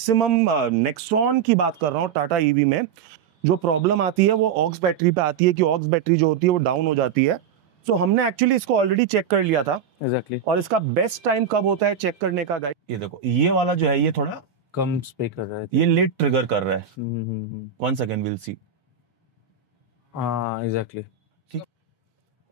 Maximum Nexon की बात कर रहा हूँ, टाटा ईवी में जो प्रॉब्लम आती है वो ऑक्स बैटरी पे आती है कि ऑक्स बैटरी जो होती है वो डाउन हो जाती है। सो हमने एक्चुअली इसको ऑलरेडी चेक कर लिया था। एग्जैक्टली। और इसका बेस्ट टाइम कब होता है चेक करने का गाइस? ये देखो, ये वाला जो है ये थोड़ा कम स्प्रे कर रहा है, ये लेट ट्रिगर कर रहा है। 1 सेकेंड, विल सी। हाँ एग्जैक्टली। ठीक,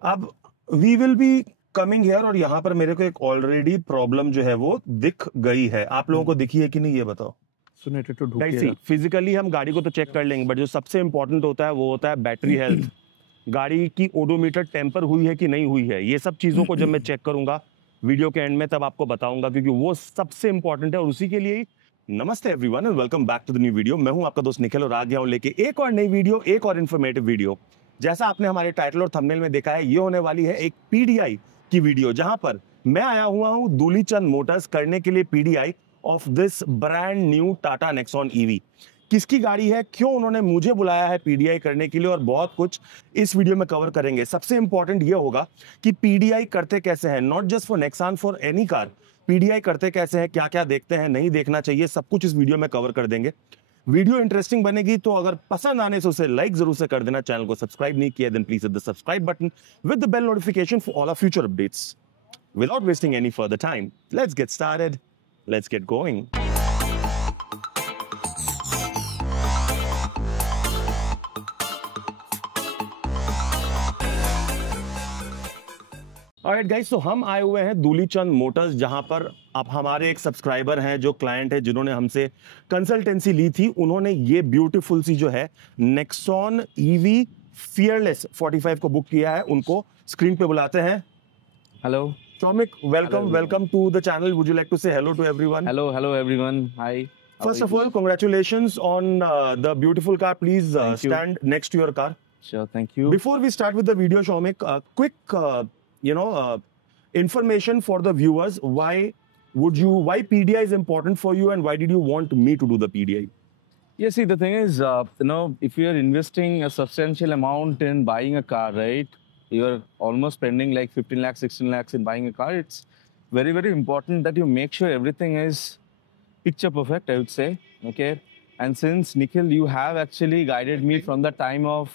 अब we will be coming here और यहाँ पर मेरे को एक ऑलरेडी प्रॉब्लम जो है वो दिख गई है। आप लोगों को दिखी है कि नहीं ये बताओ। तो फिजिकली हम गाड़ी को तो चेक कर लेंगे, बट जो सबसे इंपॉर्टेंट होता है वो होता है बैटरी हेल्थ। गाड़ी की ओडोमीटर टेम्पर हुई है कि नहीं हुई है, ये सब चीजों को जब मैं चेक करूंगा वीडियो के एंड में तब आपको बताऊंगा, क्योंकि वो सबसे इंपॉर्टेंट है। और उसी के लिए ही नमस्ते everyone and welcome back to the new video. मैं हूं आपका दोस्त निखिल और आ गया हूं लेके एक और नई वीडियो, एक और इन्फॉर्मेटिव वीडियो। जैसा आपने हमारे टाइटल और थंबनेल में देखा है, ये होने वाली है एक पीडीआई की वीडियो, जहां पर मैं आया हुआ हूं दूलीचंद मोटर्स करने के लिए PDI of this brand new Tata Nexon EV. किसकी गाड़ी है, क्यों उन्होंने मुझे बुलाया है पीडीआई करने के लिए, और बहुत कुछ इस वीडियो में कवर करेंगे। सबसे इंपॉर्टेंट ये होगा कि पीडीआई करते कैसे हैं, not just for Nexon, for any car. PDI करते कैसे हैं, क्या क्या देखते हैं, नहीं देखना चाहिए, सब कुछ इस वीडियो में कवर कर देंगे। वीडियो इंटरेस्टिंग बनेगी तो अगर पसंद आने से उसे लाइक जरूर से कर देना। चैनल को सब्सक्राइब नहीं किया then please hit the subscribe button with the bell notification for all our future updates. Without wasting any further time, let's get started. Let's get going. Alright guys, so हम आए हुए हैं Dulichand Motors, जहां पर अब हमारे एक सब्सक्राइबर हैं जो क्लाइंट है, जिन्होंने हमसे कंसल्टेंसी ली थी। उन्होंने ये ब्यूटीफुल सी जो है नेक्सॉन ईवी फियरलेस 45 को बुक किया है। उनको स्क्रीन पे बुलाते हैं। Hello Shomik, welcome to the channel. Would you like to say hello to everyone? hello everyone. Hi. First of all, congratulations on the beautiful car. Please stand next to your car. Sure, thank you. Before we start with the video, Shomik, quick information for the viewers. Why PDI is important for you, and why did you want me to do the PDI? Yeah, see, the thing is, if you are investing a substantial amount in buying a car, right? You're almost spending like 15 lakhs, 16 lakhs in buying a car. It's very, very important that you make sure everything is picture perfect, I would say. Okay. And since Nikhil, you have actually guided me from the time of,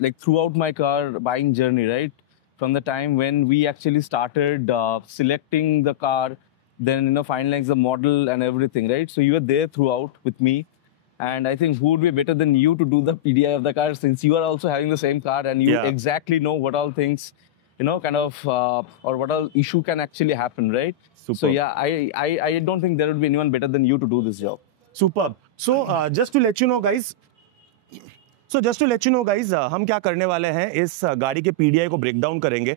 like throughout my car buying journey, right? From the time when we actually started selecting the car, then, finalizing the model and everything, right? So you were there throughout with me. And I think who would be better than you to do the PDI of the car, since you are also having the same car and you exactly know what all things, or what all issue can actually happen, right? Super. So yeah, I don't think there would be anyone better than you to do this job. Superb. So just to let you know guys, हम क्या करने वाले हैं, इस गाड़ी के PDI को break down करेंगे।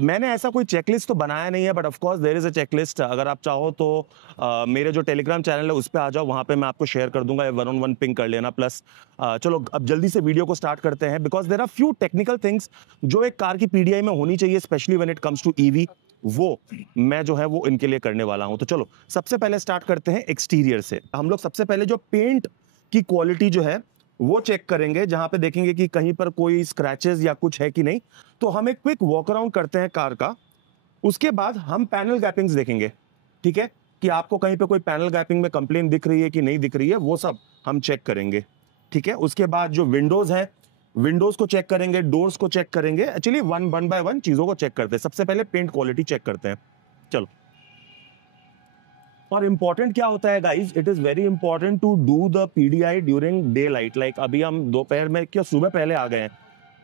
मैंने ऐसा कोई चेकलिस्ट तो बनाया नहीं है, but of course there is a checklist. अगर आप चाहो तो मेरे जो टेलीग्राम चैनल है उस पर आ जाओ, वहाँ पे मैं आपको शेयर कर दूंगा, 1-on-1 पिंग कर लेना। प्लस चलो अब जल्दी से वीडियो को स्टार्ट करते हैं, because there are few technical things जो एक कार की पीडीआई में होनी चाहिए, specially when it comes to EV. वो मैं जो है वो इनके लिए करने वाला हूँ। तो चलो सबसे पहले स्टार्ट करते हैं एक्सटीरियर से। हम लोग सबसे पहले जो पेंट की क्वालिटी जो है वो चेक करेंगे, जहां पे देखेंगे कि कहीं पर कोई स्क्रैचेस या कुछ है कि नहीं। तो हम एक क्विक वॉक अराउंड करते हैं कार का, उसके बाद हम पैनल गैपिंग्स देखेंगे। ठीक है, कि आपको कहीं पे कोई पैनल गैपिंग में कंप्लेन दिख रही है कि नहीं दिख रही है, वो सब हम चेक करेंगे। ठीक है, उसके बाद जो विंडोज है, विंडोज को चेक करेंगे, डोर्स को चेक करेंगे। एक्चुअली वन बाय वन चीजों को चेक करते हैं। सबसे पहले पेंट क्वालिटी चेक करते हैं। चलो, और इंपॉर्टेंट क्या होता है guys, it is very important to do the PDI during daylight. Like अभी हम दोपहर में क्या सुबह पहले आ गए हैं,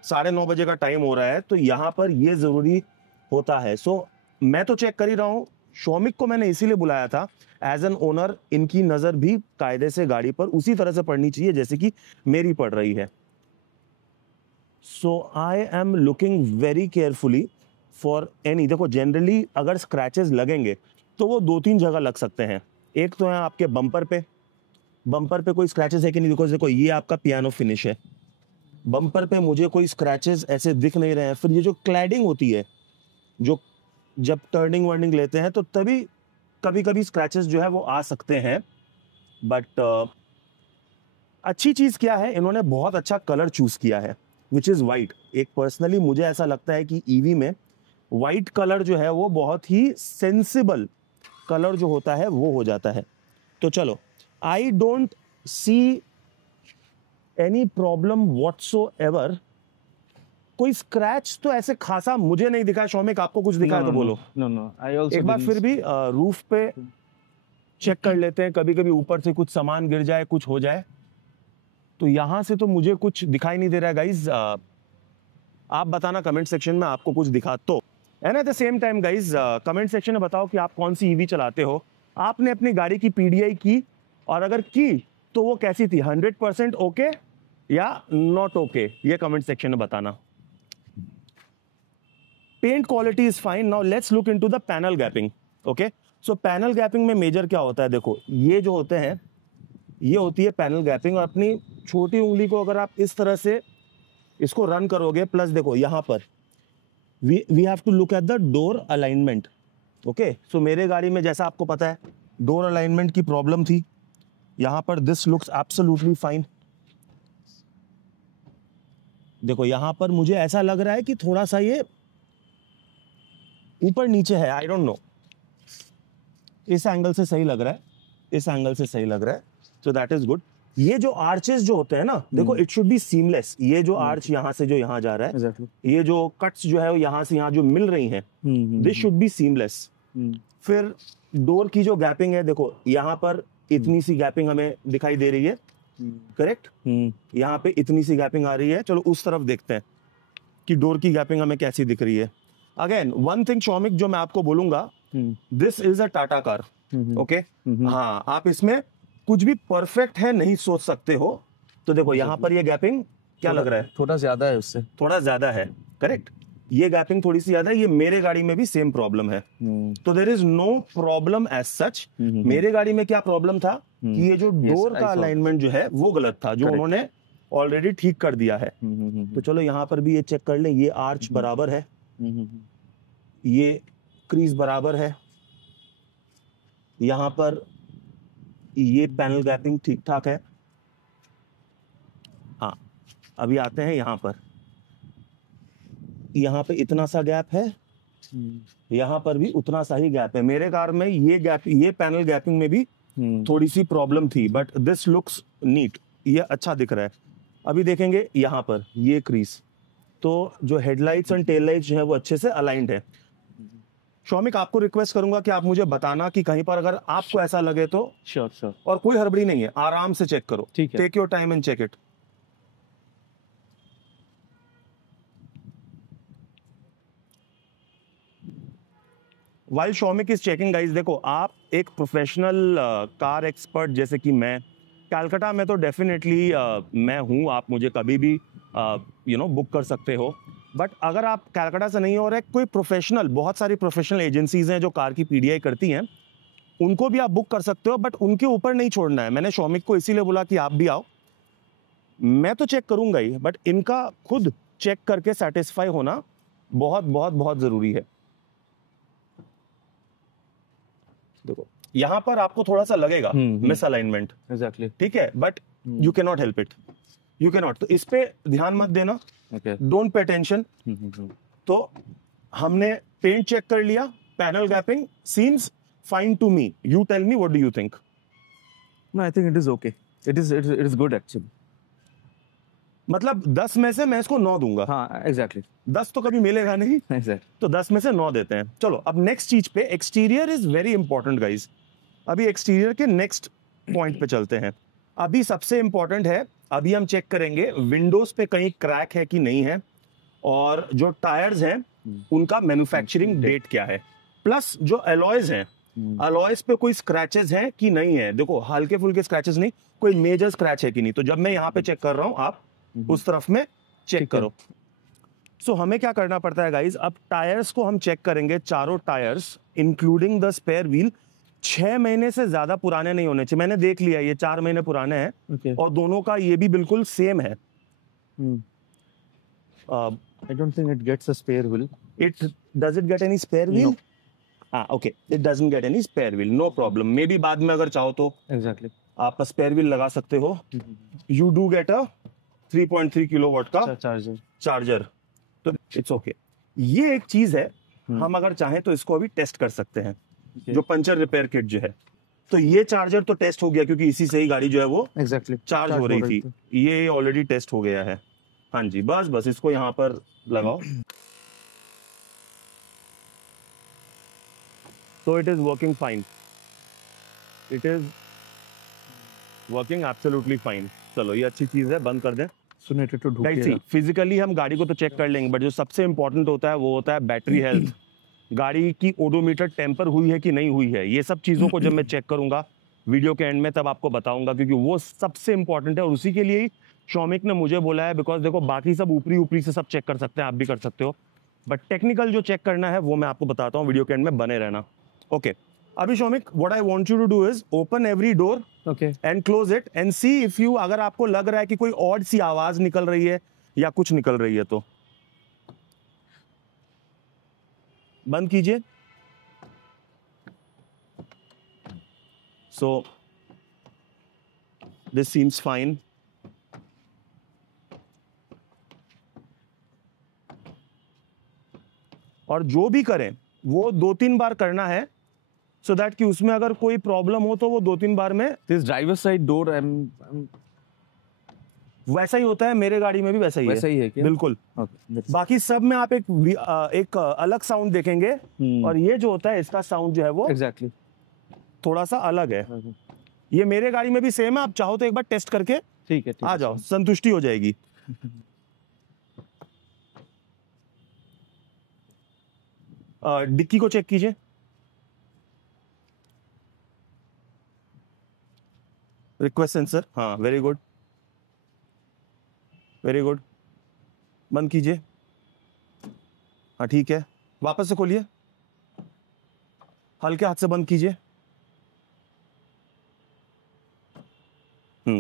9:30 बजे का टाइम हो रहा है, तो यहाँ पर ये जरूरी होता है। सो मैं तो चेक कर ही रहा हूँ। शौमिक को मैंने इसीलिए बुलाया था एज एन ओनर। इनकी नजर भी कायदे से गाड़ी पर उसी तरह से पड़नी चाहिए जैसे कि मेरी पड़ रही है। So I am looking very carefully for any. देखो जनरली अगर स्क्रैचेस लगेंगे तो वो 2-3 जगह लग सकते हैं। एक तो है आपके बम्पर पे कोई स्क्रैचेस है कि नहीं। देखो ये आपका पियानो फिनिश है, बम्पर पे मुझे कोई स्क्रैचेस ऐसे दिख नहीं रहे हैं। फिर ये जो क्लैडिंग होती है, जो जब टर्निंग वर्निंग लेते हैं तो तभी कभी स्क्रैचेस जो है वो आ सकते हैं। बट अच्छी चीज क्या है, इन्होंने बहुत अच्छा कलर चूज किया है, विच इज वाइट। एक पर्सनली मुझे ऐसा लगता है कि ईवी में वाइट कलर जो है वो बहुत ही सेंसिबल कलर जो होता है वो हो जाता है। तो चलो, I don't see any problem whatsoever. कोई स्क्रैच तो ऐसे खासा मुझे नहीं दिखा। शौमिक, आपको कुछ दिखा है तो बोलो। No. I also एक बार didn't फिर भी रूफ पे चेक कर लेते हैं, कभी कभी ऊपर से कुछ सामान गिर जाए, कुछ हो जाए। तो यहां से तो मुझे कुछ दिखाई नहीं दे रहा है गाइज। आप बताना कमेंट सेक्शन में आपको कुछ दिखा तो। And at the same time guys, comment section में बताओ कि आप कौन सी ईवी चलाते हो, आपने अपनी गाड़ी की पीडीआई की, और अगर की तो वो कैसी थी, 100% ओके या नॉट ओके, ये कमेंट सेक्शन में बताना। Paint quality is fine. Now let's look into the panel gapping. Okay, so panel gapping में मेजर क्या होता है, देखो ये जो होते हैं, ये होती है पैनल गैपिंग। और अपनी छोटी उंगली को अगर आप इस तरह से इसको रन करोगे, प्लस देखो यहाँ पर we have to look at the door alignment. Okay, so मेरे गाड़ी में जैसा आपको पता है डोर अलाइनमेंट की प्रॉब्लम थी। यहाँ पर दिस लुक्स एब्सोल्युटली फाइन। देखो यहाँ पर मुझे ऐसा लग रहा है कि थोड़ा सा ये ऊपर नीचे है, आई डोंट नो। इस एंगल से सही लग रहा है, इस एंगल से सही लग रहा है, सो दैट इज गुड। ये जो आर्चेस जो होते हैं ना, देखो इट शुड बी सीमलेस। ये जो आर्च यहाँ से जो यहाँ जा रहा है, Exactly. ये जो कट्स जो है वो यहाँ से यहाँ जो मिल रही हैं, दिस शुड बी सीमलेस। फिर डोर की जो गैपिंग है, देखो यहाँ पर इतनी सी गैपिंग हमें दिखाई दे रही है, करेक्ट। यहाँ पे इतनी सी गैपिंग आ रही है। चलो उस तरफ देखते हैं कि डोर की गैपिंग हमें कैसी दिख रही है। अगेन वन थिंग शौमिक जो मैं आपको बोलूंगा, this is a Tata car. Okay, हाँ, आप इसमें कुछ भी परफेक्ट है नहीं सोच सकते हो। तो देखो यहाँ पर ये गैपिंग क्या लग रहा है, थोड़ा ज्यादा है उससे, थोड़ा ज्यादा है, करेक्ट। ये गैपिंग थोड़ी सी ज्यादा है। ये मेरे गाड़ी में भी सेम प्रॉब्लम है। तो there is no problem as such. मेरे गाड़ी में क्या प्रॉब्लम था कि ये जो डोर का अलाइनमेंट जो है वो गलत था, जो उन्होंने ऑलरेडी ठीक कर दिया है। तो चलो यहाँ पर भी ये चेक कर लें। ये आर्च बराबर है, ये क्रीज बराबर है, यहाँ पर ये पैनल गैपिंग ठीक ठाक है। हाँ, अभी आते हैं यहाँ पर। यहाँ पे इतना सा गैप है, यहाँ पर भी उतना सा ही गैप है। मेरे कार में ये गैप, ये पैनल गैपिंग में भी थोड़ी सी प्रॉब्लम थी, बट दिस लुक्स नीट, ये अच्छा दिख रहा है। अभी देखेंगे यहाँ पर ये क्रीज, तो जो हेडलाइट्स एंड टेल लाइट्स जो है वो अच्छे से अलाइंड है। शौमिक, आपको रिक्वेस्ट करूंगा कि आप मुझे बताना कि कहीं पर अगर आपको ऐसा लगे तो। श्योर। और कोई हड़बड़ी नहीं है, आराम से चेक करो, ठीक है। Take your time and check it. While Shoumik is checking guys, देखो आप एक प्रोफेशनल कार एक्सपर्ट जैसे कि मैं, कलकत्ता में तो डेफिनेटली मैं हूँ, आप मुझे कभी भी बुक कर सकते हो। बट अगर आप कलकत्ता से नहीं हो और एक कोई प्रोफेशनल, बहुत सारी प्रोफेशनल एजेंसीज हैं जो कार की पीडीआई करती हैं, उनको भी आप बुक कर सकते हो, बट उनके ऊपर नहीं छोड़ना है। मैंने शौमिक को इसीलिए बोला कि आप भी आओ, मैं तो चेक करूंगा ही, बट इनका खुद चेक करके सेटिस्फाई होना बहुत बहुत बहुत जरूरी है। देखो यहाँ पर आपको थोड़ा सा लगेगा मिस अलाइनमेंट, एग्जैक्टली, ठीक है, but you can not help it, you can not. तो इस पे ध्यान मत देना, डोंट पे अटेंशन। तो हमने पेंट चेक कर लिया, panel gapping seems fine to me. You tell me what do you think? No, I think it is okay. It is good actually. मतलब 10 में से मैं इसको 9 दूंगा। हाँ, exactly. 10 तो कभी मिलेगा नहीं, Exactly. तो 10 में से 9 देते हैं। चलो अब नेक्स्ट चीज पे, exterior is very important guys. अभी एक्सटीरियर के नेक्स्ट पॉइंट पे चलते हैं। अभी सबसे इंपॉर्टेंट है, अभी हम चेक करेंगे विंडोज पे कहीं क्रैक है कि नहीं है, और जो टायर्स हैं उनका मैन्युफैक्चरिंग डेट क्या है, प्लस जो अलॉयज हैं, अलॉयज पे कोई स्क्रैचेस हैं कि नहीं है। देखो हल्के फुल्के स्क्रैचेस नहीं, कोई मेजर स्क्रैच है कि नहीं। तो जब मैं यहाँ पे चेक कर रहा हूँ, आप उस तरफ में चेक करो। सो हमें क्या करना पड़ता है गाइज, अब टायर्स को हम चेक करेंगे, चारों tyres including the spare wheel 6 महीने से ज्यादा पुराने नहीं होने चाहिए। मैंने देख लिया, ये 4 महीने पुराने हैं, Okay. और दोनों का ये भी बिल्कुल सेम है। I don't think it gets a spare wheel. Does it get any spare wheel? No. हाँ, okay, it doesn't get any spare wheel, no problem. May be बाद में अगर चाहो तो Exactly. आप स्पेयर व्हील लगा सकते हो। You do get a 3.3 kilowatt का Charger. चार्जर, तो इट्स ओके। ये एक चीज है, हम अगर चाहें तो इसको अभी टेस्ट कर सकते हैं। Okay. जो पंचर रिपेयर किट जो है। तो ये चार्जर तो टेस्ट हो गया क्योंकि इसी से ही गाड़ी जो है वो Exactly. चार्ज हो रही थी। ये ऑलरेडी टेस्ट हो गया है। हाँ जी, बस बस इसको यहाँ पर लगाओ। तो it is working fine, it is working absolutely fine. चलो ये अच्छी चीज है, बंद कर दें। सुने तो ढूंढिएगा। फिजिकली हम गाड़ी को तो चेक कर लेंगे, बट जो सबसे इंपॉर्टेंट होता है वो होता है बैटरी हेल्थ। गाड़ी की ओडोमीटर टेम्पर हुई है कि नहीं हुई है, ये सब चीज़ों को जब मैं चेक करूंगा वीडियो के एंड में तब आपको बताऊंगा, क्योंकि वो सबसे इंपॉर्टेंट है और उसी के लिए ही शौमिक ने मुझे बोला है। बिकॉज देखो बाकी सब ऊपरी ऊपरी से सब चेक कर सकते हैं, आप भी कर सकते हो, बट टेक्निकल जो चेक करना है वो मैं आपको बताता हूँ। वीडियो के एंड में बने रहना। ओके, अभी Shoumik what I want you to do is open every door Okay. And close it and see if you, अगर आपको लग रहा है कि कोई ऑड सी आवाज निकल रही है या कुछ निकल रही है तो बंद कीजिए। So this seems fine. और जो भी करें वो 2-3 बार करना है, सो दैट कि उसमें अगर कोई प्रॉब्लम हो तो वो 2-3 बार में This driver side door, I'm वैसा ही होता है। मेरे गाड़ी में भी वैसा ही वैसा ही है क्या? बिल्कुल। Okay. That's बाकी सब में आप एक अलग साउंड देखेंगे और ये जो होता है इसका साउंड जो है वो exactly. थोड़ा सा अलग है। ये मेरे गाड़ी में भी सेम है, आप चाहो तो एक बार टेस्ट करके ठीक है, आ जाओ, संतुष्टि हो जाएगी। डिक्की को चेक कीजिए। रिक्वेस्ट सेंसर, हाँ वेरी गुड वेरी गुड। बंद कीजिए। हाँ ठीक है, वापस से खोलिए, हल्के हाथ से बंद कीजिए।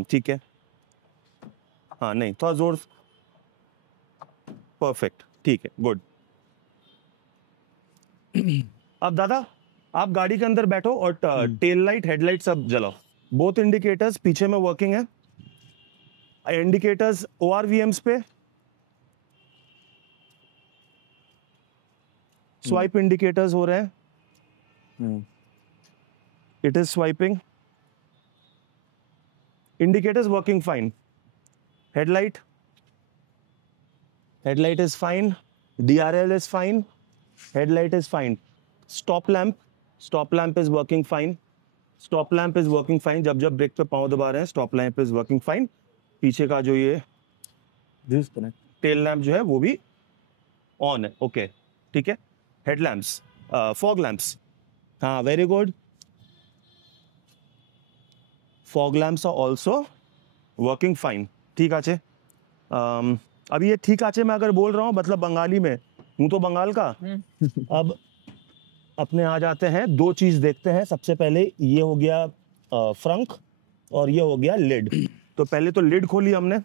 ठीक है। हाँ नहीं, थोड़ा जोर। परफेक्ट, ठीक है, गुड। अब दादा आप गाड़ी के अंदर बैठो और टेल लाइट हेडलाइट सब जलाओ। बोथ इंडिकेटर्स पीछे में वर्किंग है। इंडिकेटर्स ORVMs पे, स्वाइप इंडिकेटर्स हो रहे हैं। It is swiping. Indicators working fine. Headlight is fine. DRL is fine. Headlight is fine. Stop lamp is working fine. Stop lamp is working fine. जब जब break पे पाँव दबा रहे हैं stop lamp is working fine. पीछे का जो ये टेल लैम्प जो है वो भी ऑन है। ओके ठीक है। हेडलैम्प्स, फॉग लैम्प्स, हाँ very good. Fog lamps are also working fine. ठीक आचे। अभी ये ठीक आचे मैं अगर बोल रहा हूँ मतलब बंगाली में, हूँ तो बंगाल का। अब अपने आ जाते हैं, दो चीज़ देखते हैं। सबसे पहले ये हो गया फ्रंक और ये हो गया लिड। तो पहले तो लिड खोली हमने,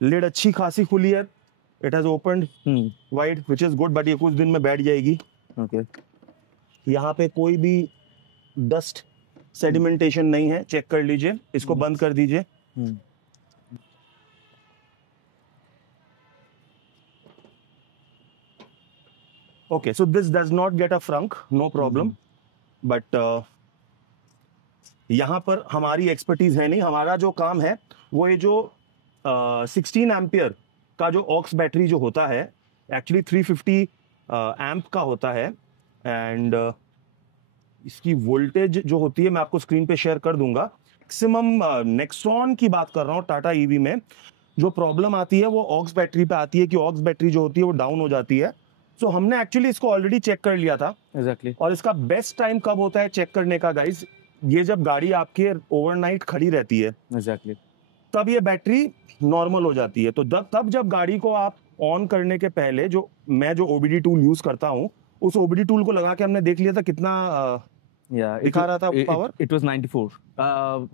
लिड अच्छी खासी खुली है। It has opened wide which is good, but ये कुछ दिन में बैठ जाएगी। Okay. यहाँ पे कोई भी डस्ट सेडिमेंटेशन नहीं है, चेक कर लीजिए। इसको बंद कर दीजिए। Okay, so this does not get a frunk, no problem. But यहाँ पर हमारी एक्सपर्टीज है नहीं। हमारा जो काम है वो ये जो 16 एम्पियर का जो ऑक्स बैटरी जो होता है, एक्चुअली 350 एम्प का होता है। एंड इसकी वोल्टेज जो होती है मैं आपको स्क्रीन पे शेयर कर दूंगा। मैक्सिमम नेक्सॉन की बात कर रहा हूँ, टाटा ईवी में जो प्रॉब्लम आती है वो ऑक्स बैटरी पे आती है कि ऑक्स बैटरी जो होती है वो डाउन हो जाती है। सो हमने एक्चुअली इसको ऑलरेडी चेक कर लिया था। Exactly. और इसका बेस्ट टाइम कब होता है चेक करने का गाइज? ये जब गाड़ी आपके ओवरनाइट खड़ी रहती है Exactly. तब ये बैटरी नॉर्मल हो जाती है। तो तब जब गाड़ी को आप ऑन करने के पहले जो OBD टूल यूज करता हूँ, उस OBD टूल को लगा के हमने देख लिया था कितना Yeah. दिखा रहा था power. It was 94.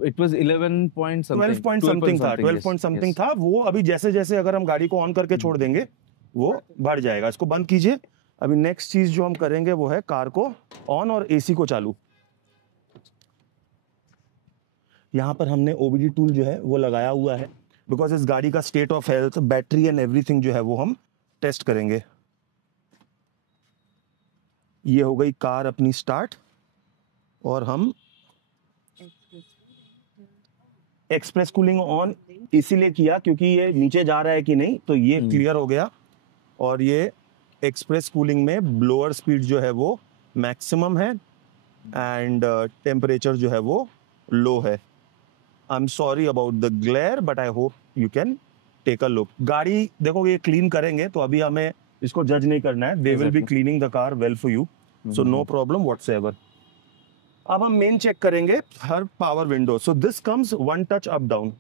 It was 11 point something. 12 point something था, 12 पॉइंट समथिंग था वो। अभी जैसे जैसे अगर हम गाड़ी को ऑन करके छोड़ देंगे वो बढ़ जाएगा। इसको बंद कीजिए। अभी नेक्स्ट चीज जो हम करेंगे वो है कार को ऑन और AC को चालू। यहाँ पर हमने OBD टूल जो है वो लगाया हुआ है बिकॉज इस गाड़ी का state of health, battery and everything जो है वो हम टेस्ट करेंगे। ये हो गई कार अपनी स्टार्ट, और हम एक्सप्रेस कूलिंग ऑन इसीलिए किया क्योंकि ये नीचे जा रहा है कि नहीं, तो ये क्लियर हो गया। और ये एक्सप्रेस कूलिंग में ब्लोअर स्पीड जो है वो मैक्सिमम है एंड टेम्परेचर जो है वो लो है। I am sorry about the glare but I hope you can take a look. गाड़ी देखो ये क्लीन करेंगे, तो अभी हमें इसको जज नहीं करना है। They will be cleaning the car well for you, so no problem whatsoever. अब हम मेन चेक करेंगे हर power window. So this comes one touch up down,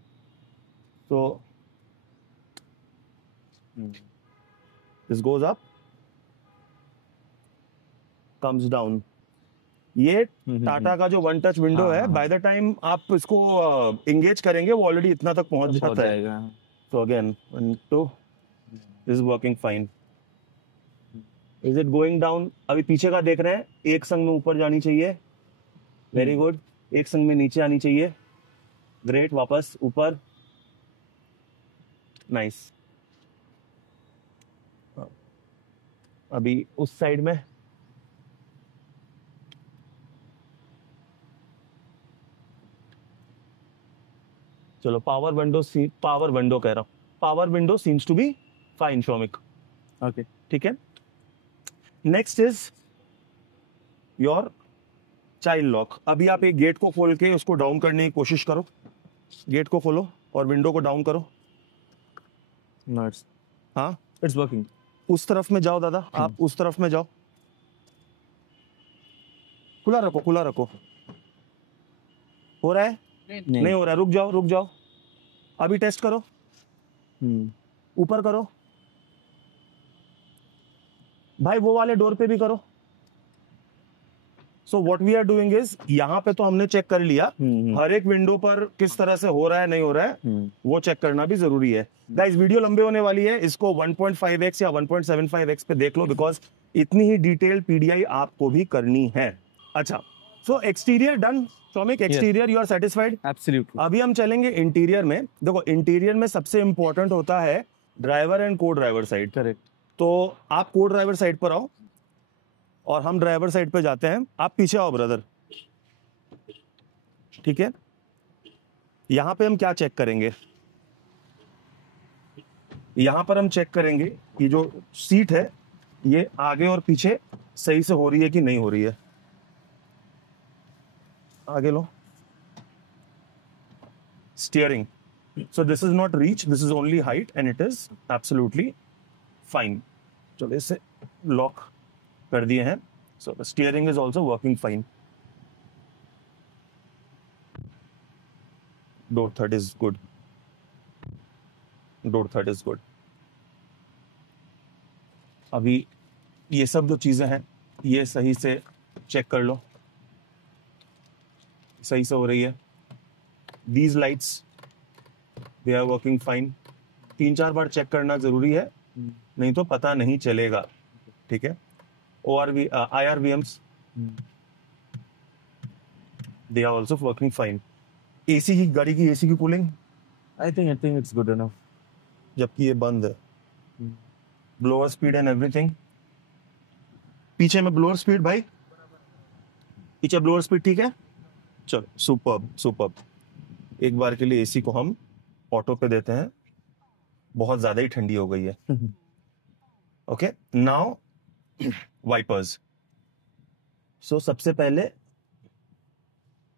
so this goes up, comes down. ये टाटा का जो वन टच विंडो है, by the time आप इसको एंगेज करेंगे वो ऑलरेडी इतना तक पहुंच जाता है। So again, 1, 2, this is working fine. Is it going down? अभी पीछे का देख रहे हैं, एक संग में ऊपर जानी चाहिए, वेरी गुड। एक संग में नीचे आनी चाहिए, ग्रेट। वापस ऊपर, नाइस। अभी उस साइड में, चलो पावर विंडो कह रहा हूँ, power window seems to be fine Shoumik. Okay, ठीक है। Next is your child lock. अभी आप एक गेट को खोल के उसको डाउन करने की कोशिश करो। गेट को खोलो और विंडो को डाउन करो। हाँ, इट्स वर्किंग। उस तरफ में जाओ दादा, आप उस तरफ में जाओ। खुला रखो, खुला रखो। हो रहा है? नहीं हो रहा है, रुक जाओ, रुक जाओ। अभी टेस्ट करो, ऊपर करो भाई, वो वाले डोर पे भी करो। So what we are doing is, यहाँ पे तो हमने चेक कर लिया, हर एक विंडो पर किस तरह से हो रहा है नहीं हो रहा है वो चेक करना भी जरूरी है। गाइस वीडियो लंबे होने वाली है, इसको 1.5x या 1.75x पे देख लो, बिकॉज इतनी ही डिटेल पीडीआई आपको भी करनी है। अच्छा, so exterior done Shoumik, exterior you are satisfied? Absolutely. अभी हम चलेंगे इंटीरियर में। देखो इंटीरियर में सबसे इंपॉर्टेंट होता है ड्राइवर एंड को ड्राइवर साइड। करेक्ट। तो आप को ड्राइवर साइड पर आओ और हम ड्राइवर साइड पे जाते हैं। आप पीछे आओ ब्रदर, ठीक है। यहां पे हम क्या चेक करेंगे, यहां पर हम चेक करेंगे कि जो सीट है ये आगे और पीछे सही से हो रही है कि नहीं हो रही है। आगे लो। Steering, so this is not reach, this is only height and it is absolutely fine. चलो इसे लॉक कर दिए हैं। so the steering is also working fine. door third is good, door third is good. अभी ये सब जो चीजें हैं ये सही से चेक कर लो, सही से हो रही है। these lights they are working fine. 3-4 बार चेक करना जरूरी है, नहीं तो पता नहीं चलेगा, ठीक है। IRVMs they are also working fine. AC की, गाड़ी की एसी की cooling I think it's good enough, जबकि ये बंद है। ब्लोअर स्पीड एंड एवरीथिंग, पीछे में ब्लोअर स्पीड भाई, पीछे ब्लोअर स्पीड ठीक है। चलो सुपर्ब सुपर्ब। एक बार के लिए एसी को हम ऑटो पे देते हैं, बहुत ज्यादा ही ठंडी हो गई है। Okay, now wipers. सो सबसे पहले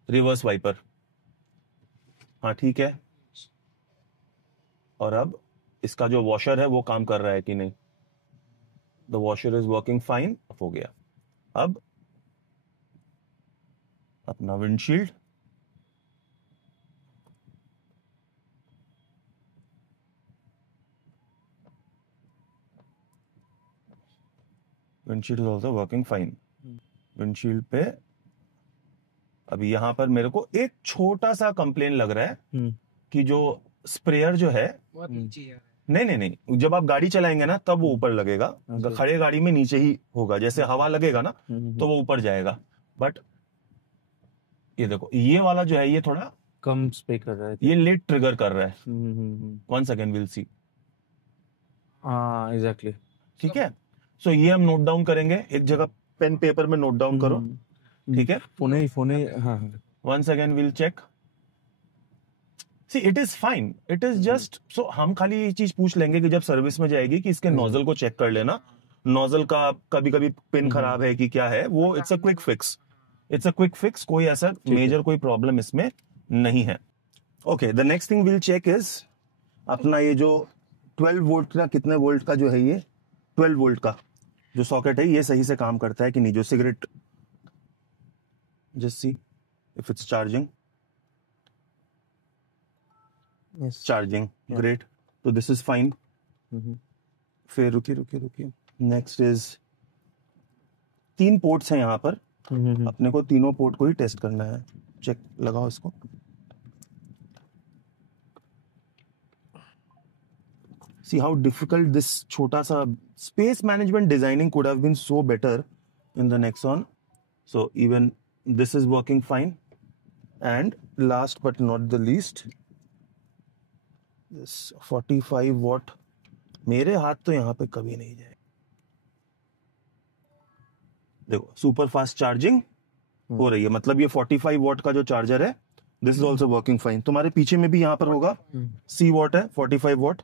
रिवर्स वाइपर, हाँ ठीक है। और अब इसका जो वॉशर है वो काम कर रहा है कि नहीं, the washer is working fine, हो गया। अब अपना windshield, windshield is also working fine. Windshield पे अभी यहाँ पर मेरे को एक छोटा सा कंप्लेन लग रहा है कि जो स्प्रेयर जो है, नहीं, जब आप गाड़ी चलाएंगे ना तब वो ऊपर लगेगा, खड़े गाड़ी में नीचे ही होगा। जैसे हवा लगेगा ना तो वो ऊपर जाएगा, बट ये देखो ये वाला जो है ये थोड़ा कम स्प्रे कर रहा है, ये लेट ट्रिगर कर रहा है। Once again will see. हाँ एग्जैक्टली, ठीक है। सो ये हम नोट डाउन करेंगे एक जगह पेन पेपर में नोट डाउन करो, ठीक है? फोन हाँ Once again we'll check. See, it is fine. It is just so हम खाली ये चीज पूछ लेंगे कि जब सर्विस में जाएगी कि इसके नोजल को चेक कर लेना, नोजल का कभी कभी पिन खराब है कि क्या है वो, it's a quick fix, it's a quick fix, कोई ऐसा मेजर कोई प्रॉब्लम इसमें नहीं है। Okay, the next thing will check is अपना ये जो 12 वोल्ट का, कितने वोल्ट का जो है ये 12 वोल्ट का जो सॉकेट है ये सही से काम करता है कि नहीं। जो cigarette, just see if it's charging, charging, great, तो दिस इज फाइन। फिर रुकिए, नेक्स्ट इज 3 पोर्ट्स हैं यहाँ पर, अपने को तीनों पोर्ट को ही टेस्ट करना है। चेक लगाओ इसको, see how difficult this छोटा सा space management designing could have been so better in the Nexon. So even this is working fine. And last but not the least, this 45 watt, मेरे हाथ तो यहाँ पे कभी नहीं जाए। देखो सुपर फास्ट चार्जिंग हो रही है, मतलब ये 45 वॉट का जो चार्जर है, this is also working fine. तुम्हारे पीछे में भी यहाँ पर होगा सी वॉट है 45 वॉट,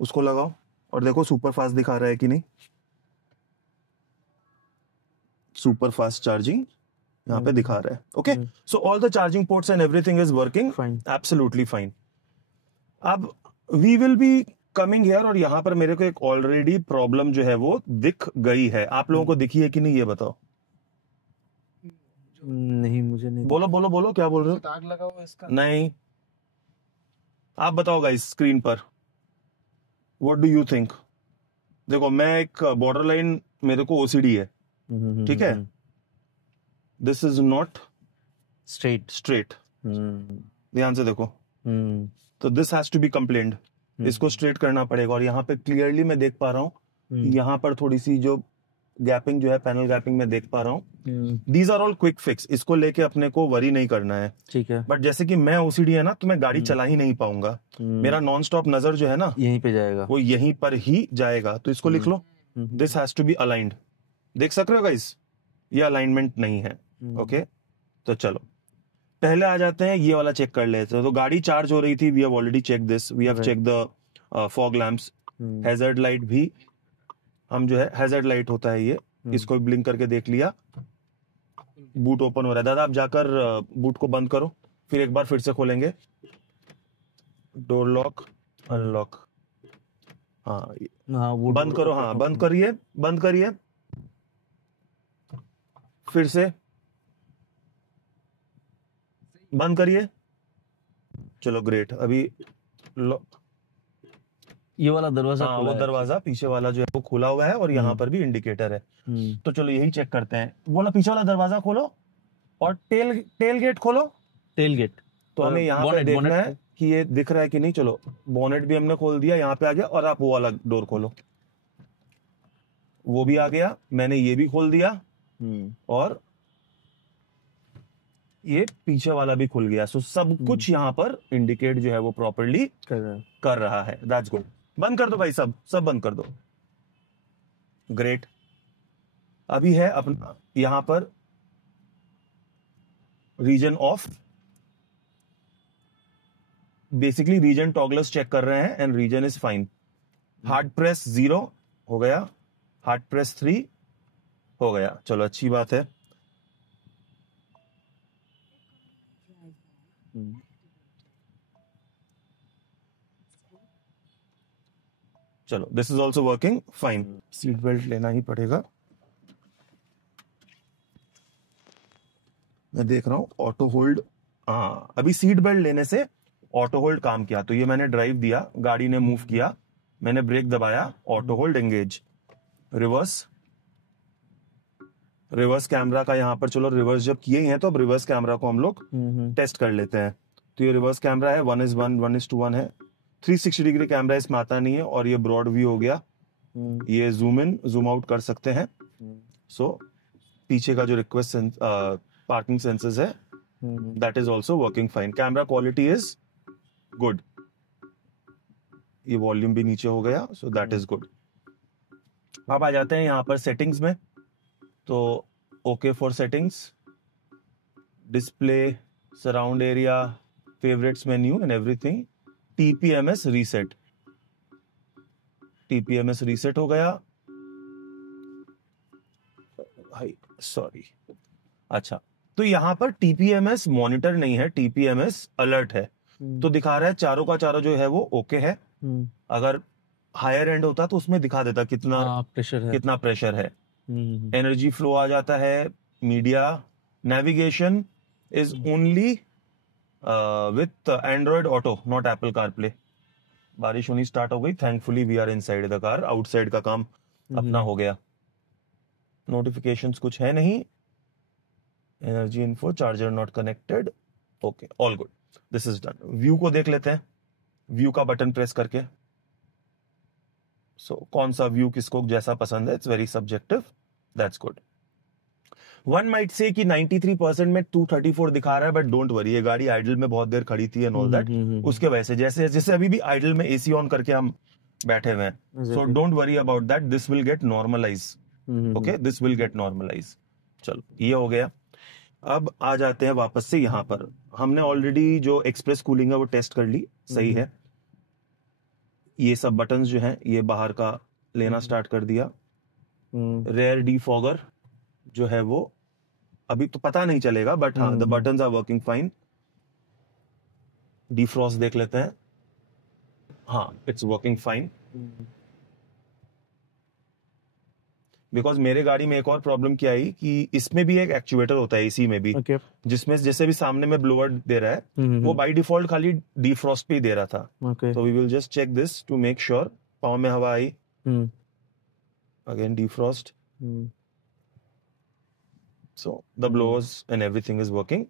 उसको लगाओ और देखो सुपर फास्ट दिखा रहा है कि नहीं। सुपर फास्ट चार्जिंग यहाँ पे दिखा रहा है। Okay, so all the charging ports and everything is working absolutely fine. अब we will be coming here, और यहाँ पर मेरे को एक ऑलरेडी प्रॉब्लम जो है वो दिख गई है। आप लोगों को दिखी है कि नहीं ये बताओ। नहीं, मुझे नहीं। बोलो क्या बोल रहे हो? ताग लगा हुआ इसका? नहीं, आप बताओ गाइस स्क्रीन पर, व्हाट डू यू थिंक? देखो मैं एक बॉर्डर लाइन, मेरे को ओसीडी है, ठीक है? This is not straight. ध्यान से देखो, तो this has to be complained, इसको स्ट्रेट करना पड़ेगा। और यहाँ पे क्लियरली मैं देख पा रहा हूँ यहाँ पर थोड़ी सी जो गैपिंग जो है, पैनल गैपिंग में देख पा रहा हूँ। These are all quick fix, इसको लेके अपने को वरी नहीं करना है, ठीक है? बट जैसे कि मैं ओसीडी है ना, तो मैं गाड़ी चला ही नहीं पाऊंगा। मेरा नॉन स्टॉप नजर जो है ना यहीं पे जाएगा, वो यहीं पर ही जाएगा। तो इसको लिख लो, this has to be aligned. देख सक रहे हो गाइस, ये अलाइनमेंट नहीं है। ओके, तो चलो पहले आ जाते हैं, ये वाला चेक कर लेते हैं। तो गाड़ी चार्ज हो रही थी, we have already check this, we have check the fog lamps, hazard light भी हम जो है, हैजर्ड लाइट होता है ये, इसको ब्लिंक करके देख लिया। बूट ओपन हो रहा है। दादा आप जाकर बूट को बंद करो, फिर एक बार फिर से खोलेंगे। डोर लॉक, अनलॉक, हाँ बंद करो, हाँ बंद करिए, फिर से बंद करिए। चलो ग्रेट, अभी ये वाला दरवाजा, हाँ वो दरवाजा पीछे वाला जो है वो खुला हुआ है, और यहाँ पर भी इंडिकेटर है। तो चलो यही चेक करते हैं। बोला पीछे वाला दरवाजा खोलो और टेल गेट खोलो। टेल गेट तो हमें यहाँ पे देखना है कि ये दिख रहा है कि नहीं। चलो बोनेट भी हमने खोल दिया, यहाँ पे आ गया। और आप वो वाला डोर खोलो, वो भी आ गया, मैंने ये भी खोल दिया, और ये पीछे वाला भी खुल गया। सो सब कुछ यहाँ पर इंडिकेट जो है वो प्रॉपर्ली कर रहा है। That's good. बंद कर दो भाई, सब बंद कर दो। ग्रेट। अभी है अपना यहां पर regen of, basically regen togglers check कर रहे हैं, and regen is fine. Hard press 0 हो गया, हार्ड प्रेस 3 हो गया। चलो अच्छी बात है। चलो this is also working fine. Seat belt लेना ही पड़ेगा। मैं देख रहा हूं ऑटो होल्ड, हाँ अभी सीट बेल्ट लेने से ऑटो होल्ड काम किया। तो ये मैंने ड्राइव दिया, गाड़ी ने मूव किया, मैंने ब्रेक दबाया, auto hold engage. Reverse camera का यहाँ पर, चलो रिवर्स जब किए हैं तो अब रिवर्स कैमरा को हम लोग टेस्ट कर लेते हैं। तो ये रिवर्स कैमरा है, 1:1, 1:1 है। 360 डिग्री कैमरा इसमें आता नहीं है, और ये ब्रॉड व्यू हो गया। ये जूम इन जूम आउट कर सकते हैं। सो पीछे का जो रिक्वेस्ट पार्किंग सेंसर्स है, that is also working fine. Camera quality is good. ये वॉल्यूम भी नीचे हो गया, सो दैट इज गुड। अब आ जाते हैं यहाँ पर सेटिंग्स में। तो okay for settings, display, surround area, favourites menu and everything. TPMS reset, TPMS reset हो गया। भाई सॉरी, अच्छा, तो यहाँ पर टीपीएमएस मॉनिटर नहीं है, टीपीएमएस अलर्ट है। तो दिखा रहा है चारों का चारों जो है वो ओके है। अगर हायर एंड होता तो उसमें दिखा देता कितना प्रेशर है, कितना प्रेशर है। एनर्जी फ्लो आ जाता है, media, navigation is only with Android auto, not Apple CarPlay. बारिश होनी स्टार्ट हो गई, thankfully we are inside the car, outside का काम अपना हो गया। नोटिफिकेशंस कुछ है नहीं, energy info, charger not connected, okay, all good, this is done. View को देख लेते हैं, व्यू का बटन प्रेस करके। सो कौन सा व्यू किसको जैसा पसंद है, it's very subjective, that's good. One might say कि 93% में 234 दिखा रहा है, बट डोंट वरी, ये गाड़ी आइडल में बहुत देर खड़ी थी एंड ऑल दैट, उसके वजह से, जैसे जैसे अभी भी आइडल में एसी ऑन करके हम बैठे हुए हैं, so don't worry about that, this will get normalise, okay, this will get normalise. चलो ये हो गया। अब आ जाते हैं वापस से यहाँ पर, हमने ऑलरेडी जो एक्सप्रेस कूलिंग है वो टेस्ट कर ली, सही है। ये सब बटन्स जो हैं ये बाहर का लेना स्टार्ट कर दिया। रेयर डीफॉगर जो है वो अभी तो पता नहीं चलेगा, बट हाँ the buttons are working fine. Defrost देख लेते हैं, हाँ इट्स वर्किंग फाइन। बिकॉज मेरे गाड़ी में एक और प्रॉब्लम क्या आई कि इसमें भी एक एक्चुएटर होता है एसी में भी, जिसमें जैसे भी सामने में ब्लोअर दे रहा है वो बाय डिफॉल्ट खाली डिफ्रॉस्ट पे ही दे रहा था। तो we will just check this to make sure. पाँव में हवा आई, again defrost, so the blowers and everything is working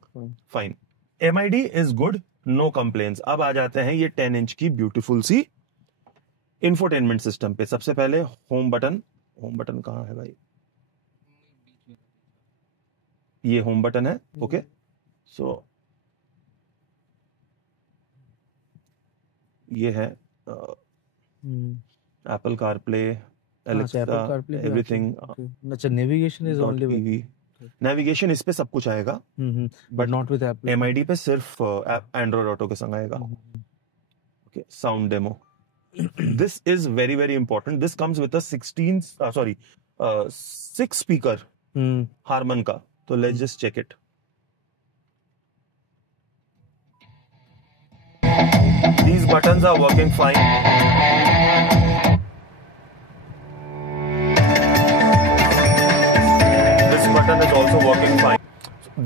fine. MID is good, no complaints. अब आ जाते हैं ये 10 इंच की ब्यूटीफुल सी इंफोटेनमेंट सिस्टम पे। सबसे पहले होम बटन, होम बटन कहाँ है भाई, ये होम बटन है, ओके। सो ये है एप्पल कारप्ले, एलेक्सा, एवरीथिंग। अच्छा, नेविगेशन इज ओनली नेविगेशन इस पे सब कुछ आएगा, but not with Apple. MID पे सिर्फ एंड्रॉइड ऑटो के संग आएगा। Okay, sound demo, this is very very important. This comes with a 6 speaker Harman का। तो let's just check it. These buttons are working fine. This button is also working fine.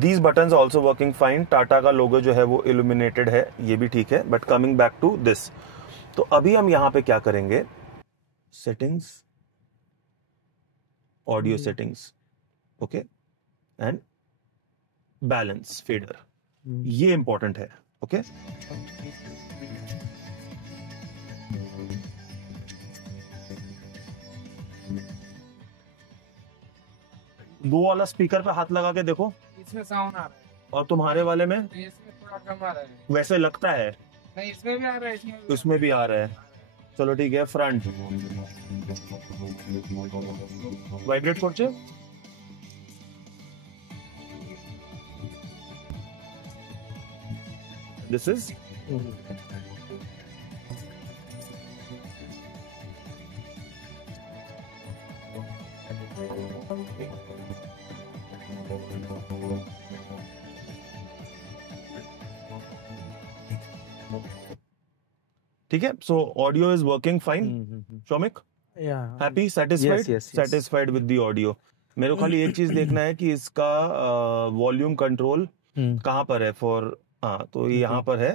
These buttons are also working fine. Tata का लोगो जो है वो illuminated है, ये भी ठीक है। But coming back to this, तो अभी हम यहाँ पे क्या करेंगे, settings, audio settings, okay, and balance fader, ये important है, okay. दो वाला स्पीकर पे हाथ लगा के देखो, इसमें साउंड आ रहा है और तुम्हारे वाले में इसमें थोड़ा कम आ रहा है। वैसे लगता है, नहीं इसमें भी आ रहा है, इसमें भी आ रहा है। चलो ठीक है, फ्रंट वाइब्रेट করছে, दिस इज ठीक है। So audio is working fine. Shoumik, happy, satisfied with the audio. मेरे को खाली एक चीज देखना है कि इसका वॉल्यूम कंट्रोल कहाँ पर है फॉर, हाँ तो ये यहाँ पर है,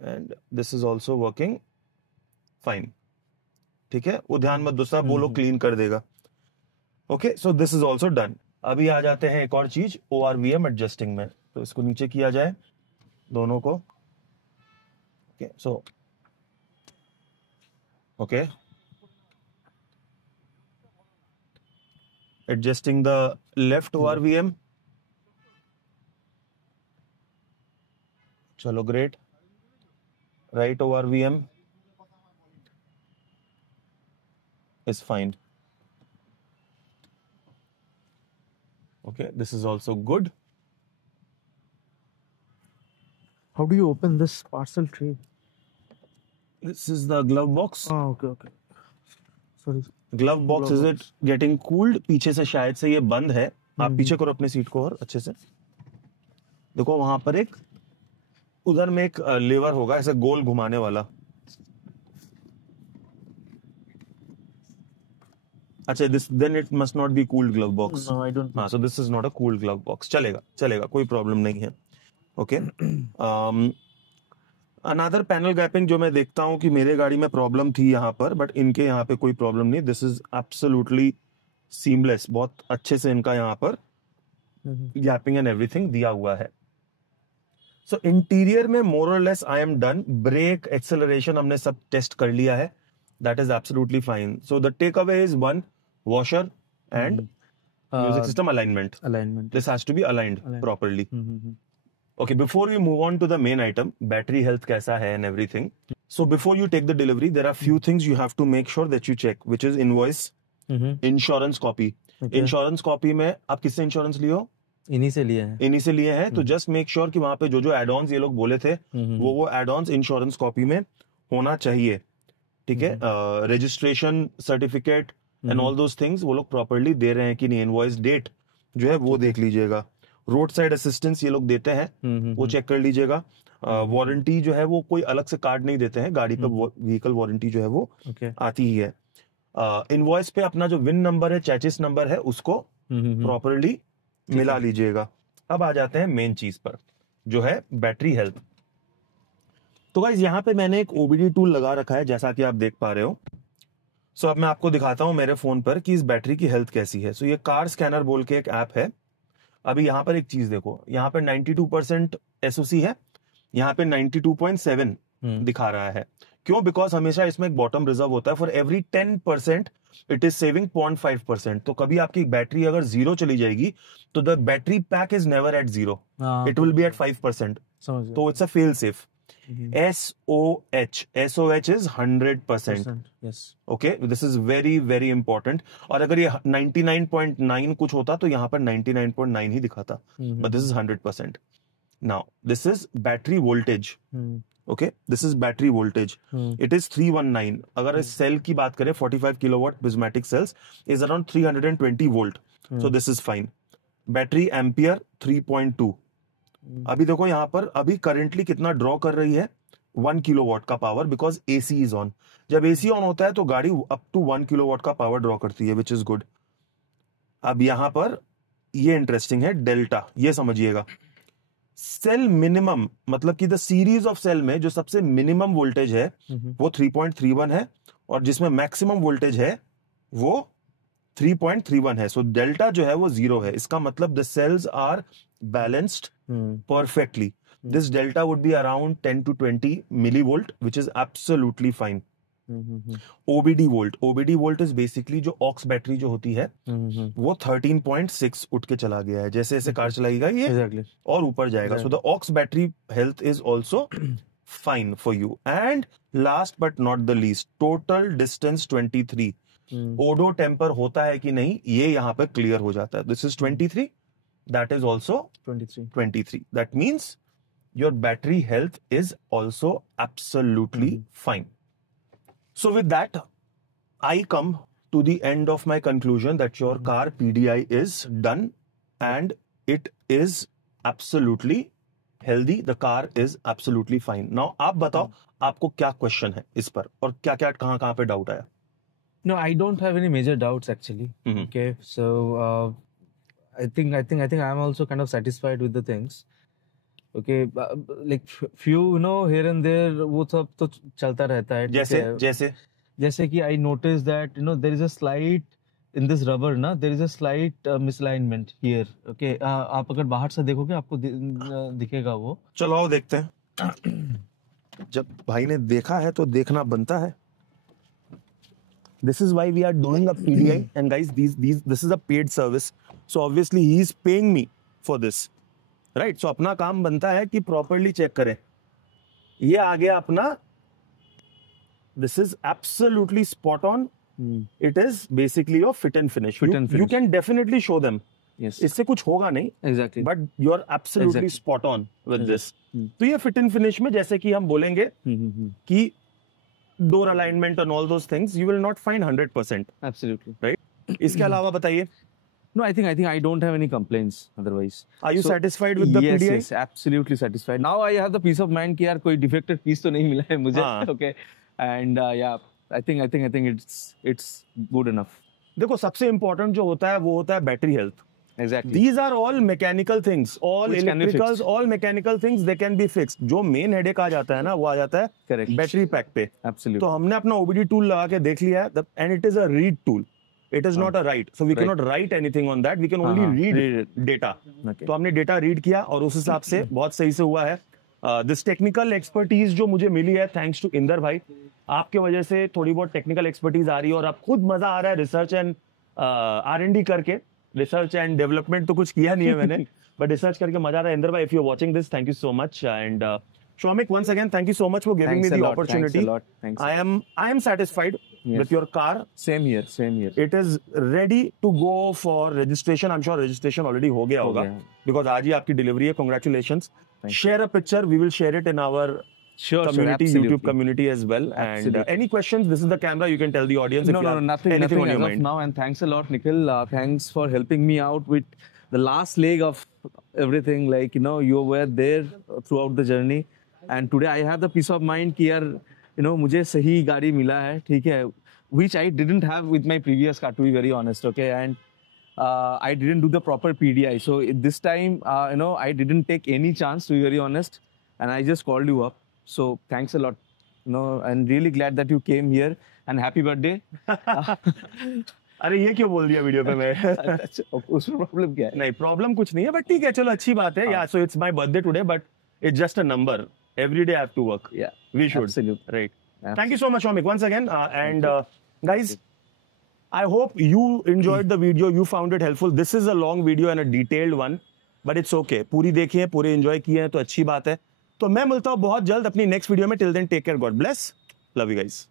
and this is also working fine. ठीक है, वो ध्यान मत दूसरा बोलो, क्लीन कर देगा। Okay, so this is also done. अभी आ जाते हैं एक और चीज, ORVM एडजस्टिंग में। तो इसको नीचे किया जाए दोनों को। Okay, so okay, adjusting the left ORVM, chalo great, right ORVM is fine, Okay, this is also good. How do you open this parcel tray? This is the glove box. Oh, okay. Sorry. Glove box is it getting cooled? पीछे से शायद से ये बंद है. आप पीछे करो अपने सीट को और अच्छे से देखो, वहां पर एक उधर में एक लेवर होगा ऐसे गोल घुमाने वाला. अच्छा, this then it must not be cooled glove box. No, I don't. हाँ, so this is not a cooled glove box. चलेगा, कोई प्रॉब्लम नहीं है. ओके. अनदर पैनल गैपिंग जो मैं देखता हूँ कि मेरे गाड़ी में प्रॉब्लम थी यहाँ पर, बट इनके यहाँ पे कोई प्रॉब्लम नहीं. This is absolutely seamless. बहुत अच्छे से इनका यहाँ पर गैपिंग एंड एवरीथिंग दिया हुआ है. सो इंटीरियर में मोर और less I am done. Brake, acceleration हमने सब टेस्ट कर लिया है. That is absolutely fine. So the takeaway is one, washer and music system alignment. This has to be aligned properly. Okay, before we move on to the main item, battery health कैसा है and everything. So before you take the delivery, there are few things you have to make sure that you check, which is invoice, insurance copy. Insurance copy में आप किससे insurance लियो? इन्हीं से लिए हैं. तो just make sure कि वहां पे जो जो एड-ऑन्स ये लोग बोले थे वो एड-ऑन्स इंश्योरेंस कॉपी में होना चाहिए. ठीक है. Registration certificate and all those things वो लोग प्रॉपर्ली दे रहे हैं कि नहीं. इनवॉइस डेट जो है वो देख लीजिएगा. रोड साइड असिस्टेंस ये लोग देते हैं, वो चेक कर लीजिएगा. वारंटी जो है वो कोई अलग से कार्ड नहीं देते हैं. गाड़ी पे व्हीकल वारंटी जो है वो आती ही है. इनवॉइस पे अपना जो विन नंबर है, चैचिस नंबर है, उसको प्रॉपर्ली मिला लीजिएगा. अब आ जाते हैं मेन चीज पर जो है बैटरी हेल्थ. तो गाइस यहाँ पे मैंने एक ओबीडी टूल लगा रखा है जैसा कि आप देख पा रहे हो. सो अब मैं आपको दिखाता हूं मेरे फोन पर कि इस बैटरी की हेल्थ कैसी है. सो ये कार स्कैनर बोल के एक ऐप है. अभी यहाँ पर एक चीज देखो, यहाँ पर 92% एसओसी है, यहाँ पे 92.7 दिखा रहा है. क्यों? बिकॉज हमेशा इसमें एक बॉटम रिजर्व होता है. For every 10% it is saving 0.5%. तो कभी आपकी बैटरी अगर 0 चली जाएगी तो the battery pack is never at 0, it will be at 5%. तो it's a fail safe. SOH is 100%. Yes. Okay, this is very very important. और अगर ये 99.9 कुछ होता तो यहाँ पर 99.9 ही दिखाता. But this is 100%. Now this is battery voltage. Okay, this is battery voltage. It is 319. अगर इस सेल की बात करें 45 kilowatt prismatic cells is around 320 volt. So this is fine. Battery ampere 3.2. अभी देखो यहाँ पर अभी करंटली कितना ड्रॉ कर रही है, 1 किलोवाट का power, because AC is on. जब एसी ऑन होता है तो गाड़ी अप टू 1 किलोवाट का पावर ड्रॉ करती है, विच इज गुड. अब यहाँ पर ये इंटरेस्टिंग है, डेल्टा. ये समझिएगा, सेल मिनिमम मतलब कि द सीरीज ऑफ सेल में जो सबसे मिनिमम वोल्टेज है वो 3.31 है और जिसमें मैक्सिमम वोल्टेज है वो 3.31 है. सो डेल्टा जो है वो 0 है. इसका मतलब the cells are balanced perfectly. This delta would be around 10 to 20 millivolt, which is absolutely fine. OBD volt is basically जो ऑक्स बैटरी जो होती है वो 13.6 उठ के चला गया है. जैसे जैसे कार चलाएगा ये और ऊपर जाएगा. So the aux battery health is also fine for you. And last but not the least, total distance 23. ओडो temper होता है कि नहीं ये यहाँ पे क्लियर हो जाता है. This is 23. That is also 23. That means your battery health is also absolutely fine. So with that, I come to the end of my conclusion that your car PDI is done and it is absolutely healthy. The car is absolutely fine. Now आप बताओ आपको क्या question है इस पर और क्या क्या कहाँ पे डाउट आया? No, I don't have any major doubts actually. Okay, so I think I'm also kind of satisfied with the things. Okay, like few here and there वो सब तो चलता रहता है. जैसे कि I noticed that there is a slight in this rubber ना, there is a slight misalignment here. Okay, आप अगर बाहर से देखोगे आपको दिखेगा वो. चलो आओ देखते हैं. जब भाई ने देखा है तो देखना बनता है. This is why we are doing a PDI and guys this is a paid service. So obviously he is paying me for this, right? So अपना काम बनता है कि properly check करें. ये आ गया अपना. This is absolutely spot on. It is basically your fit and finish. You can definitely show them Yes. इससे कुछ होगा नहीं, Exactly. But you are absolutely Exactly. Spot on with this. Hmm. तो ये फिट एंड फिनिश में जैसे कि हम बोलेंगे Hmm. कि door alignment and all those things you will not find 100%. Absolutely. इसके अलावा बताइए, No, I think I don't have any complaints otherwise. Are you So, satisfied with the yes, PDI? yes, absolutely satisfied. Now I have the peace of mind कि यार कोई defected piece तो नहीं मिला है मुझे. हाँ. Okay. And yeah, I think it's good enough. देखो सबसे इंपॉर्टेंट जो होता है वो होता है battery health. Exactly. These are all mechanical things, all Which can be electricals, fixed. all mechanical things they can be fixed. जो मेन हेडेक आ जाता है ना वो आ जाता है Correct. बैटरी पैक पे. Absolutely. तो हमने अपना OBD टूल लगा के देख लिया है and it is a read tool. It is not a write, so we Right. cannot write anything on that. We can only read read data. Okay. तो हमने डेटा रीड किया और उस हिसाब से बहुत सही से हुआ है. दिस टेक्निकल एक्सपर्टीज जो मुझे मिली है थैंक्स टू इंदर भाई, आपके वजह से थोड़ी बहुत टेक्निकल एक्सपर्टीज आ रही है और अब खुद मजा आ रहा है रिसर्च एंड R&D करके. रिसर्च एंड डेवलपमेंट तो कुछ किया नहीं है मैंने, बट रिसर्च करके मजा आ रहा है. इंदर भाई, if you are watching this, thank you so much. And Shomik, once again, thank you so much for giving Thanks me a the lot. opportunity. Thanks a lot. Thanks. I am satisfied Yes. with your car. Same here. Same here. It is ready to go for registration. I'm sure registration already हो गया होगा गया है. because आज ही आपकी delivery है. Congratulations. Thank you. Share a picture. We will share it in our Sure. community, Absolutely. YouTube community as well. And Absolutely. any questions? This is the camera. You can tell the audience if No, you no, have nothing anything on as your of mind. now. And thanks a lot, Nikhil. Thanks for helping me out with the last leg of everything. Like, you were there throughout the journey. And today I have the peace of mind कि यार, मुझे सही गाड़ी मिला है, ठीक है, which I didn't have with my previous car, to be very honest, okay? And I didn't do the proper PDI. So this time, I didn't take any chance, to be very honest. And I just called you up. So thanks a lot. And really glad that you came here. And happy birthday. अरे ये क्यों बोल दिया video पे मैं? उसमें problem क्या है? नहीं, प्रॉब्लम कुछ नहीं है, बट ठीक है, चलो अच्छी बात है. Yeah, so it's my birthday today, but it's just a number. Every day I have to work. Yeah. We should. Absolutely. Right. Absolutely. Thank you so much, Shomik, once again. And guys, I hope you enjoyed the video. You found it helpful. This is a long video and a detailed one, but it's okay. पूरी देखी है, पूरे enjoy किए हैं, तो अच्छी बात है. तो मैं मिलता हूँ बहुत जल्द अपनी next video में. Till then, take care. God bless. Love you guys.